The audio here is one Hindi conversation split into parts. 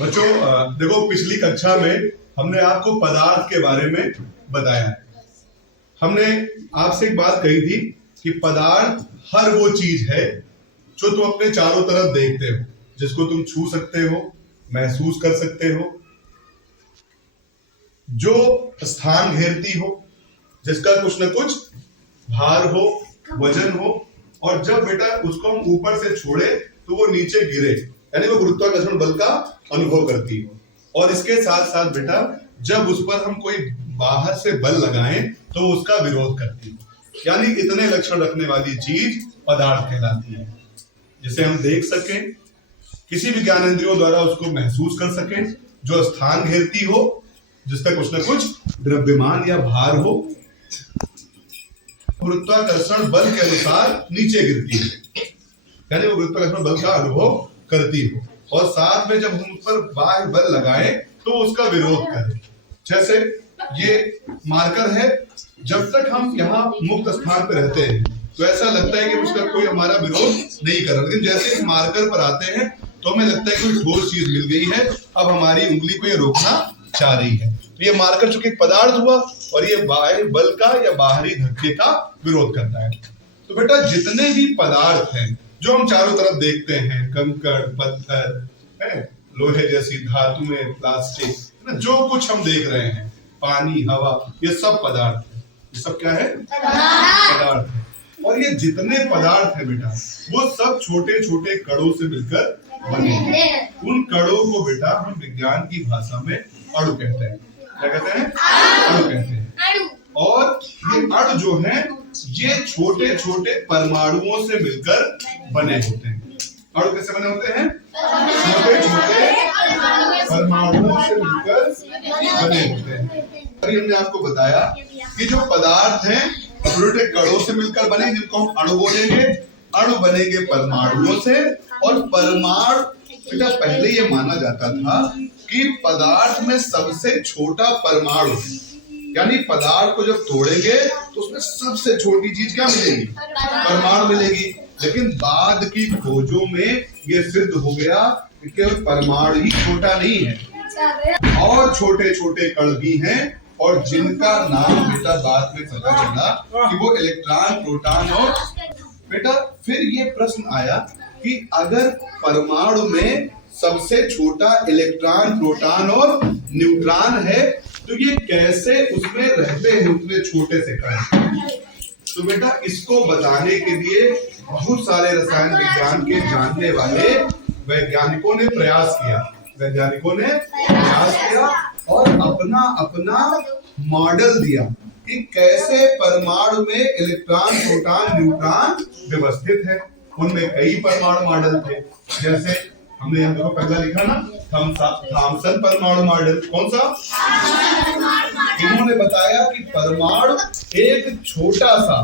बच्चों देखो, पिछली कक्षा में हमने आपको पदार्थ के बारे में बताया है। हमने आपसे एक बात कही थी कि पदार्थ हर वो चीज है जो तुम अपने चारों तरफ देखते हो, जिसको तुम छू सकते हो, महसूस कर सकते हो, जो स्थान घेरती हो, जिसका कुछ न कुछ भार हो, वजन हो, और जब बेटा उसको हम ऊपर से छोड़े तो वो नीचे गिरे, यानी वो गुरुत्वाकर्षण बल का अनुभव करती हो। और इसके साथ साथ बेटा जब उस पर हम कोई बाहर से बल लगाएं तो उसका विरोध करती हो, यानी इतने लक्षण रखने वाली चीज पदार्थ कहलाती है, जिसे हम देख सकें, किसी भी ज्ञानेंद्रियों द्वारा उसको महसूस कर सकें, जो स्थान घेरती हो, जिसका कुछ न कुछ द्रव्यमान या भार हो, गुरुत्वाकर्षण बल के अनुसार नीचे गिरती है, यानी वो गुरुत्वाकर्षण बल का अनुभव करती हो, और साथ में जब हम उस पर बाह्य बल लगाएं तो उसका विरोध करें। जैसे ये मार्कर है, जब तक हम यहाँ मुक्त स्थान पर रहते हैं तो ऐसा लगता है कि उसका कोई हमारा विरोध नहीं कर रहा, लेकिन जैसे इस मार्कर पर आते हैं तो हमें लगता है कोई ठोस चीज मिल गई है, अब हमारी उंगली को ये रोकना चाह रही है। तो ये मार्कर चूंकि पदार्थ हुआ और ये बाह्य बल का या बाहरी धक्के का विरोध करता है। तो बेटा जितने भी पदार्थ हैं जो हम चारों तरफ देखते हैं, कंकड़, पत्थर, लोहे जैसी धातुएं, प्लास्टिक, जो कुछ हम देख रहे हैं, पानी, हवा, ये सब पदार्थ है। ये सब क्या है? पदार्थ है। और ये जितने पदार्थ है बेटा वो सब छोटे छोटे कणों से मिलकर बने हैं। उन कणों को बेटा हम विज्ञान की भाषा में अणु कहते हैं। क्या कहते हैं? अणु कहते हैं। और ये अणु जो है ये छोटे छोटे परमाणुओं से मिलकर बने होते हैं। अणु कैसे बने होते हैं? छोटे छोटे परमाणुओं से मिलकर बने होते हैं। अभी हमने आपको बताया कि जो पदार्थ हैं छोटे कणों से मिलकर बने, जिनको हम अणु बोलेंगे। अणु बनेंगे परमाणुओं से, और परमाणु बेटा पहले ये माना जाता था कि पदार्थ में सबसे छोटा परमाणु, यानी पदार्थ को जब तोड़ेंगे तो उसमें सबसे छोटी चीज क्या मिलेगी? परमाणु मिलेगी। लेकिन बाद की खोजों में ये सिद्ध हो गया कि केवल परमाणु ही छोटा नहीं है, और छोटे छोटे कण भी हैं, और जिनका नाम बेटा बाद में पता चला कि वो इलेक्ट्रॉन, प्रोटॉन और बेटा फिर ये प्रश्न आया कि अगर परमाणु में सबसे छोटा इलेक्ट्रॉन, प्रोटॉन और न्यूट्रॉन है तो ये कैसे उसमें रहते हैं उतने छोटे से कण? तो बेटा इसको बताने के लिए बहुत सारे रसायन विज्ञान के जानने वाले वैज्ञानिकों ने प्रयास किया। और अपना अपना मॉडल दिया कि कैसे परमाणु में इलेक्ट्रॉन, प्रोटॉन, न्यूट्रॉन व्यवस्थित है। उनमें कई परमाणु मॉडल थे, जैसे हमने यहाँ देखो पहला लिखा ना, थॉमसन परमाणु मॉडल। कौन सा? इन्होंने बताया कि परमाणु एक छोटा सा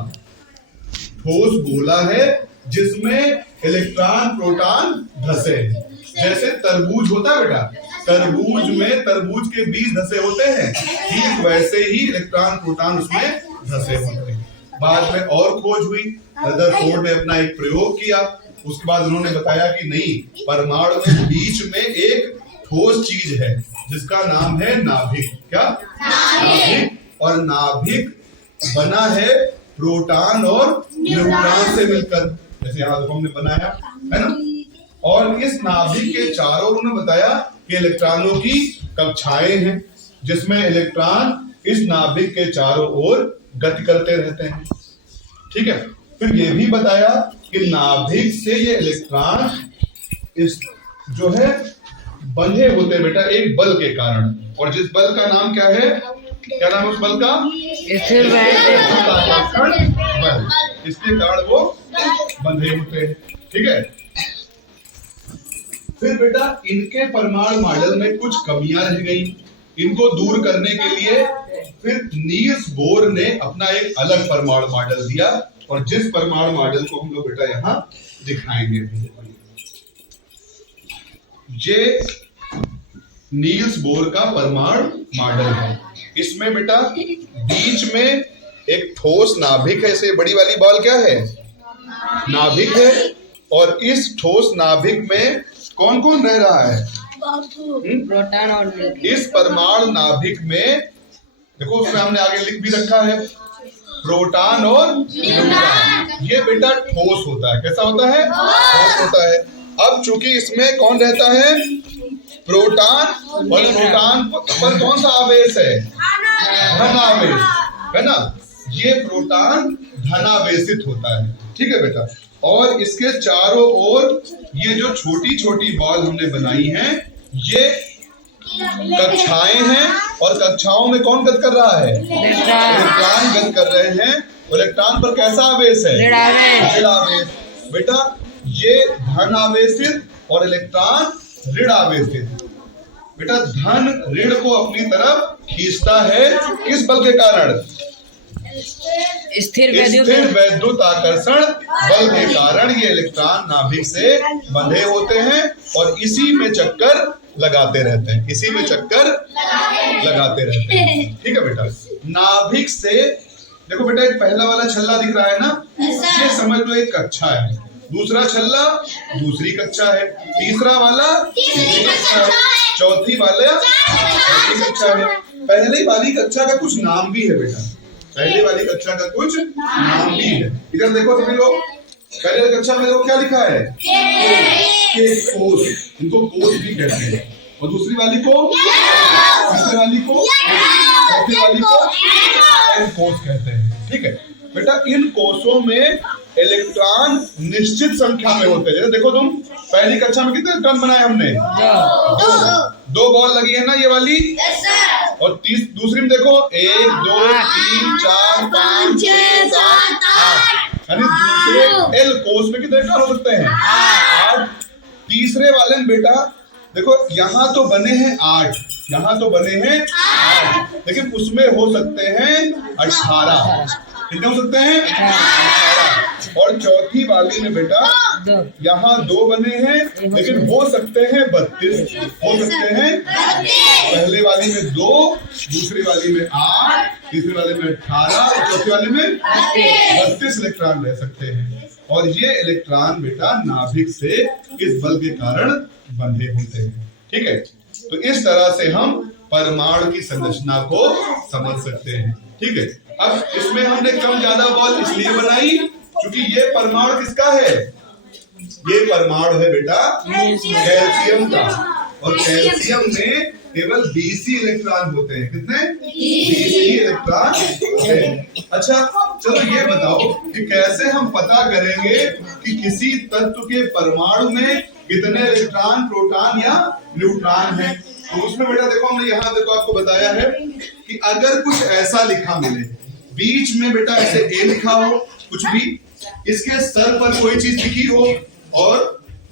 ठोस गोला है जिसमें इलेक्ट्रॉन, प्रोटॉन धसे हैं। जैसे तरबूज होता है बेटा, तरबूज में तरबूज के बीज धसे होते हैं, ठीक वैसे ही इलेक्ट्रॉन, प्रोटॉन उसमें धसे होते हैं। बाद में और खोज हुई, रदरफोर्ड ने अपना एक प्रयोग किया। उसके बाद उन्होंने बताया कि नहीं, परमाणु में बीच में एक ठोस चीज है जिसका नाम है नाभिक। क्या? नाभिक। और नाभिक बना है प्रोटॉन और न्यूट्रॉन से मिलकर, जैसे यहाँ देखो हमने बनाया है ना। और इस नाभिक के चारों उन्होंने बताया कि इलेक्ट्रॉनों की कक्षाएं हैं, जिसमें इलेक्ट्रॉन इस नाभिक के चारों ओर गति करते रहते हैं। ठीक है। फिर ये भी बताया कि नाभिक से ये इलेक्ट्रॉन इस जो है बंधे होते हैं बेटा एक बल के कारण, और जिस बल का नाम क्या है? क्या नाम है उस बल का? इसके कारण वो बंधे होते हैं। ठीक है। फिर बेटा इनके परमाणु मॉडल में कुछ कमियां रह गई, इनको दूर करने के लिए फिर नील्स बोर ने अपना एक अलग परमाणु मॉडल दिया, और जिस परमाणु मॉडल को हम लोग बेटा यहाँ दिखाएंगे। ये नील्स बोर का परमाणु मॉडल है। इसमें बेटा बीच में एक ठोस नाभिक है, इसे बड़ी वाली बॉल क्या है? नाभिक है। और इस ठोस नाभिक में कौन कौन रह रहा है? प्रोटॉन और न्यूट्रॉन। इस परमाणु नाभिक में देखो उसमें हमने आगे लिख भी रखा है प्रोटॉन और न्यूट्रॉन। ये बेटा ठोस होता है। कैसा होता है? ठोस होता है। अब चूंकि इसमें कौन रहता है? प्रोटॉन। और प्रोटॉन पर कौन सा आवेश है? धनावेश, है ना। ये प्रोटॉन धनावेशित होता है। ठीक है बेटा। और इसके चारों ओर ये जो छोटी छोटी बॉल हमने बनाई हैं, ये कक्षाएं हैं। और कक्षाओं में कौन गत कर रहा है? इलेक्ट्रॉन गत कर रहे हैं। इलेक्ट्रॉन पर कैसा आवेश है? ऋण आवेश। बेटा ये धन आवेशित और इलेक्ट्रॉन ऋण आवेशित। बेटा धन ऋण को अपनी तरफ खींचता है। किस बल के कारण? स्थिर वैद्युत आकर्षण बल के कारण ये इलेक्ट्रॉन नाभिक से बंधे होते हैं और इसी में चक्कर लगाते रहते हैं। इसी में चक्कर लगाते रहते हैं। ठीक है बेटा। नाभिक से देखो बेटा, एक पहला वाला छल्ला दिख रहा है ना, ये समझ लो एक कक्षा है। दूसरा छल्ला दूसरी कक्षा है। तीसरा वाला तीसरी कक्षा है। चौथी वाला चौथी कक्षा है। पहली वाली कक्षा का कुछ नाम भी है बेटा। पहली वाली कक्षा का कुछ नाम भी है। इधर देखो सभी लोग, पहले कक्षा में देखो क्या लिखा है? के कोष। इनको कोष भी कहते हैं। और दूसरी वाली को, तीसरी वाली को, चौथी वाली को कोष कहते हैं। ठीक है बेटा। इन कोषों में इलेक्ट्रॉन निश्चित संख्या में होते हैं। जैसे देखो तुम पहली कक्षा में कितने इलेक्ट्रॉन बनाए हमने? दो बॉल लगी है ना ये वाली। और दूसरी में देखो 1 2 3 4 5 6 7 8। यानी दूसरे एल कोष में कितने इलेक्ट्रॉन हो सकते हैं? 8। तीसरे वाले में बेटा देखो यहाँ तो बने हैं 8, यहाँ तो बने हैं 8, लेकिन उसमें हो सकते हैं 18। कितने हो सकते हैं? 18। और चौथी वाली में बेटा यहाँ 2 बने हैं, लेकिन हो सकते हैं 32। हो सकते हैं पहले वाली में 2, दूसरी वाली में 8, तीसरी वाली में 18 और चौथी वाली में 32 इलेक्ट्रॉन रह सकते हैं। और ये इलेक्ट्रॉन बेटा नाभिक से इस बल के कारण बंधे होते हैं। ठीक है। तो इस तरह से हम परमाणु की संरचना को समझ सकते हैं। ठीक है। अब इसमें हमने कम ज्यादा बॉल इसलिए बनाई क्योंकि ये परमाणु किसका है? ये परमाणु है बेटा कैल्शियम का। और कैल्शियम में केवल 20 इलेक्ट्रॉन होते हैं। कितने? 20 इलेक्ट्रॉन होते हैं। अच्छा चलो ये बताओ कि कैसे हम पता करेंगे कि किसी तत्व के परमाणु में कितने इलेक्ट्रॉन, प्रोटॉन या न्यूट्रॉन है। तो उसमें बेटा देखो हमने यहाँ देखो आपको बताया है कि अगर कुछ ऐसा लिखा मिले, बीच में बेटा ऐसे ए लिखा हो, कुछ भी इसके सर पर कोई चीज लिखी हो और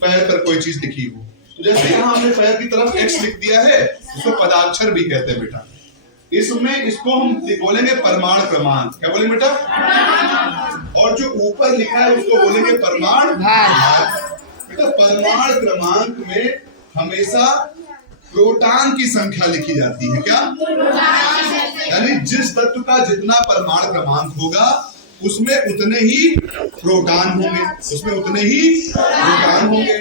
पैर पर कोई चीज लिखी हो। तो जैसे यहाँ हमने पैर की तरफ एक्स लिख दिया है, इसको पदाक्षर भी कहते हैं बेटा। इसमें इसको हम बोलेंगे परमाणु क्रमांक। क्या बोलेंगे बेटा? और जो ऊपर लिखा है उसको बोलेंगे परमाणु भार। बेटा परमाणु क्रमांक में हमेशा प्रोटॉन की संख्या लिखी जाती है। क्या? यानी जिस तत्व का जितना परमाणु क्रमांक होगा उसमें उतने ही प्रोटॉन होंगे, उसमें उतने ही प्रोटॉन होंगे।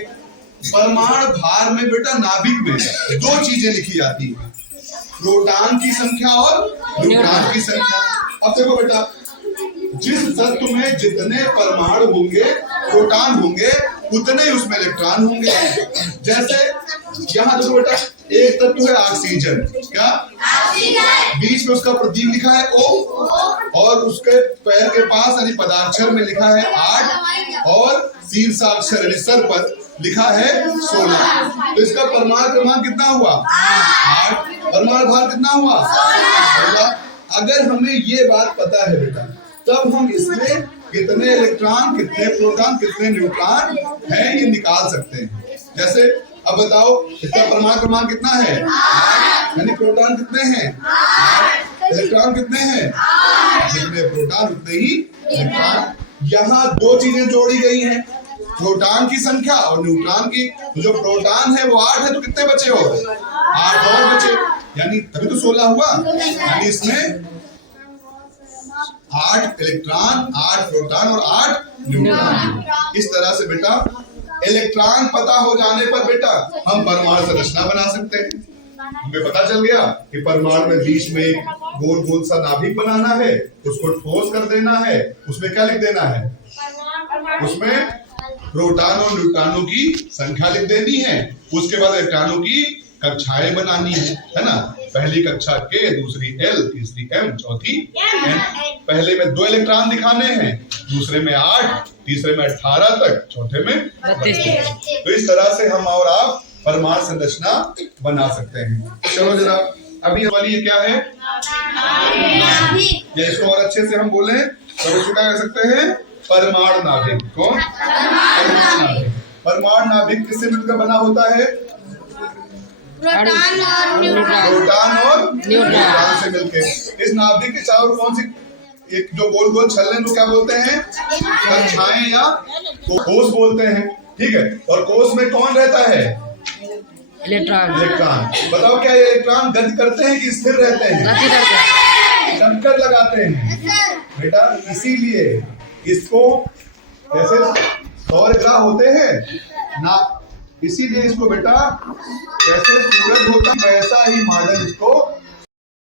परमाणु भार में बेटा नाभिक में 2 चीजें लिखी जाती है, प्रोटॉन की संख्या और न्यूट्रॉन की संख्या। अब देखो बेटा जिस तत्व में जितने परमाणु होंगे, प्रोटॉन होंगे, उतने ही उसमें इलेक्ट्रॉन होंगे। जैसे यहाँ देखो बेटा एक तत्व है ऑक्सीजन। क्या? बीच में उसका प्रतीक लिखा है O और उसके पैर के पास यानी पदाक्षर में लिखा है 8 और शीर्षाक्षर यानी सर पर लिखा है 16। तो इसका परमाणु क्रमांक कितना हुआ? 8। परमाणु भार कितना हुआ? 16। अगर हमें ये बात पता है बेटा तब हम इसमें कितने इलेक्ट्रॉन, कितने प्रोटॉन, कितने न्यूट्रॉन है ये निकाल सकते हैं। जैसे अब बताओ इसका परमाणु क्रमांक कितना है? 8। यानी प्रोटॉन कितने हैं? 8। इलेक्ट्रॉन कितने हैं? जितने प्रोटॉन उतने ही इलेक्ट्रॉन। यहाँ 2 चीजें जोड़ी गई हैं, प्रोटॉन की संख्या और न्यूट्रॉन की। तो जो प्रोटॉन है वो 8 है, तो कितने बचे हो? 8 और बचे, यानी तभी तो 16 हुआ। यानी इसमें 8 इलेक्ट्रॉन, 8 प्रोटॉन और 8 न्यूट्रॉन। इस तरह से बेटा इलेक्ट्रॉन पता हो जाने पर बेटा हम परमाणु संरचना बना सकते हैं। हमें पता चल गया कि परमाणु में बीच में एक गोल गोल सा नाभिक बनाना है, उसको ठोस कर देना है, उसमें क्या लिख देना है, उसमें प्रोटॉन और न्यूट्रॉनों की संख्या लिख देनी है। उसके बाद इलेक्ट्रॉनों की कक्षाएं बनानी है ना। पहली कक्षा K, दूसरी L, तीसरी M, चौथी N। पहले में 2 इलेक्ट्रॉन दिखाने हैं, दूसरे में 8, तीसरे में 18 तक, चौथे में 32। तो इस तरह से हम और आप परमाणु संरचना बना सकते हैं। चलो जरा अभी वाली ये क्या है, या इसको और अच्छे से हम बोले तो इसको क्या कह सकते हैं, परमाणु नाभिक। कौन? परमाणु नाभिक। परमाणु नाभिक किससे मिलकर बना होता है? प्रोटॉन और न्यूट्रॉन से मिलके। इस नाभिक के चारों कौन सी एक जो गोल गोल छल्ले को क्या बोलते हैं, कक्षाएं या कोष बोलते हैं। ठीक है, और कोष में कौन रहता है? इलेक्ट्रॉन। बताओ क्या ये इलेक्ट्रॉन गति करते हैं कि स्थिर रहते हैं? टक्कर लगाते हैं बेटा। इसीलिए इसको जैसे सौर ग्रह होते हैं ना, इसीलिए इसको बेटा जैसे सूरज होता है वैसा ही मॉडल इसको